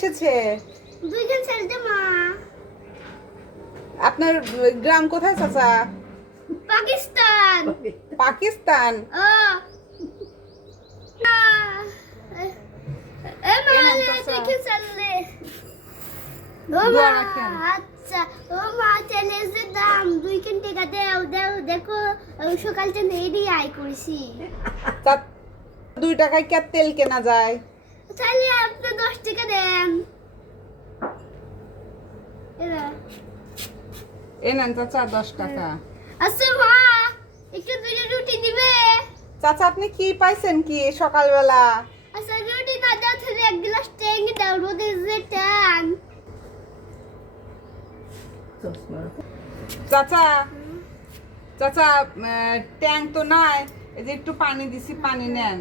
এসেছে? দুইখান ছেড়ে মা। আপনার গ্রাম কোথায় চাচা? পাকিস্তান। পাকিস্তান। ও না এ মা এনান চাচা। দুইখান ছেড়ে ও দোয়া মা রাখেন। আচ্ছা ও মা চ্যালেঞ্জের দাম 2 টাকা দাও দাও দেখো সকালটা নেই আয় করেছি। 2 টাকায় কি আর তেল কেনা যায়? তাহলে আপনি 10 টাকা দেন। এরা এ নেন চাচা 10 টাকা। আচ্ছা মা একটু দুটো রুটি দিবে? চাচা আপনি কি পাইছেন কি সকালবেলা? আচ্ছা রুটি না দাও তাহলে 1 গ্লাস ট্যাং দাও রোদের যে টান। চাচা চাচা ট্যাঙ্ক তো নাই, এই যে একটু পানি দিছি, পানি নেন।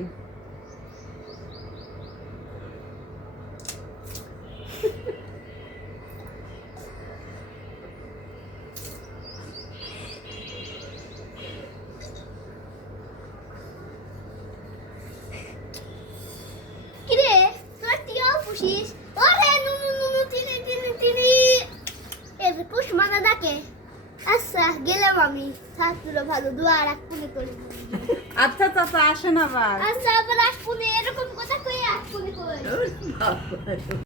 কিরে তোর টিয়াও পুষিস? ওরে নুনু নুনু তিনি তিনি তিনি এর পুষ মানা ডাকে। আচ্ছা গেলাম আমি, ছাত্র ভালো দোয়া রাখপুনে করে। আচ্ছা চাচা আসেন আবার। আচ্ছা আবার আসপুনে এরকম কথা কই আসপুনে কই।